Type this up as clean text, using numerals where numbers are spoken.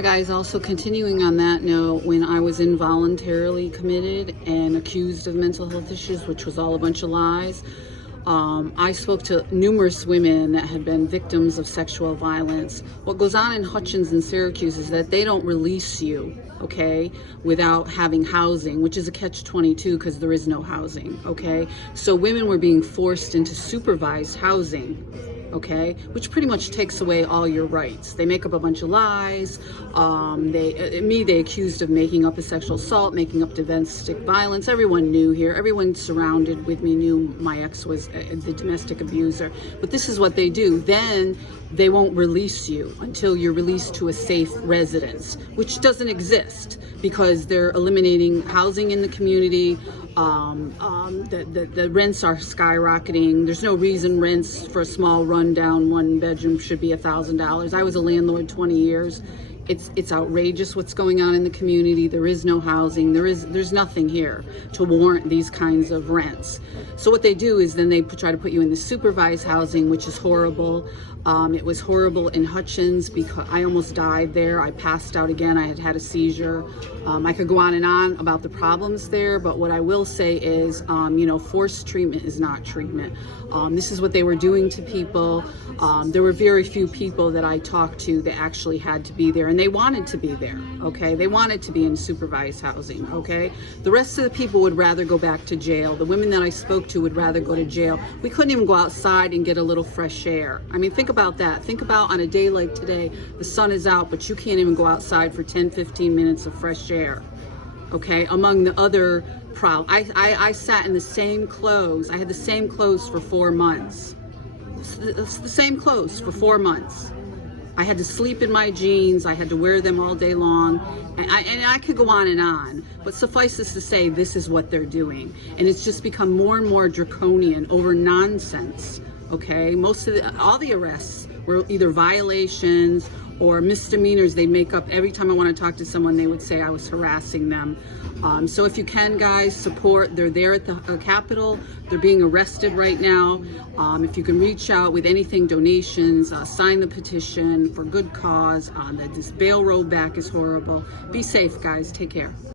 Hi guys, also continuing on that note, when I was involuntarily committed and accused of mental health issues, which was all a bunch of lies, I spoke to numerous women that had been victims of sexual violence. What goes on in Hutchins and Syracuse is that they don't release you, okay, without having housing, which is a catch-22 because there is no housing, okay? So women were being forced into supervised housing, okay, which pretty much takes away all your rights. They make up a bunch of lies. They accused of making up a sexual assault, making up domestic violence. Everyone knew here. Everyone surrounded with me knew my ex was the domestic abuser. But this is what they do. Then they won't release you until you're released to a safe residence, which doesn't exist because they're eliminating housing in the community. The rents are skyrocketing. There's no reason rents for a small rundown one bedroom should be $1,000. I was a landlord 20 years. It's outrageous what's going on in the community. There is no housing. There's nothing here to warrant these kinds of rents. So what they do is then they try to put you in the supervised housing, which is horrible. It was horrible in Hutchins because I almost died there. I passed out again. I had a seizure. I could go on and on about the problems there, but what I will say is, forced treatment is not treatment. This is what they were doing to people. There were very few people that I talked to that actually had to be there, and they wanted to be there, okay? They wanted to be in supervised housing, okay? The rest of the people would rather go back to jail. The women that I spoke to would rather go to jail. We couldn't even go outside and get a little fresh air. I mean, think about that. Think about on a day like today, the sun is out, but you can't even go outside for 10, 15 minutes of fresh air, okay? Among the other problems, I sat in the same clothes. I had the same clothes for 4 months. It's the same clothes for 4 months. I had to sleep in my jeans. I had to wear them all day long. And I could go on, but suffice this to say, this is what they're doing. And it's just become more and more draconian over nonsense, okay? All the arrests were either violations or misdemeanors they make up. Every time I want to talk to someone, they would say I was harassing them. So if you can, guys, support. They're there at the Capitol. They're being arrested right now. If you can reach out with anything, donations, sign the petition for good cause. This bail rollback is horrible. Be safe, guys. Take care.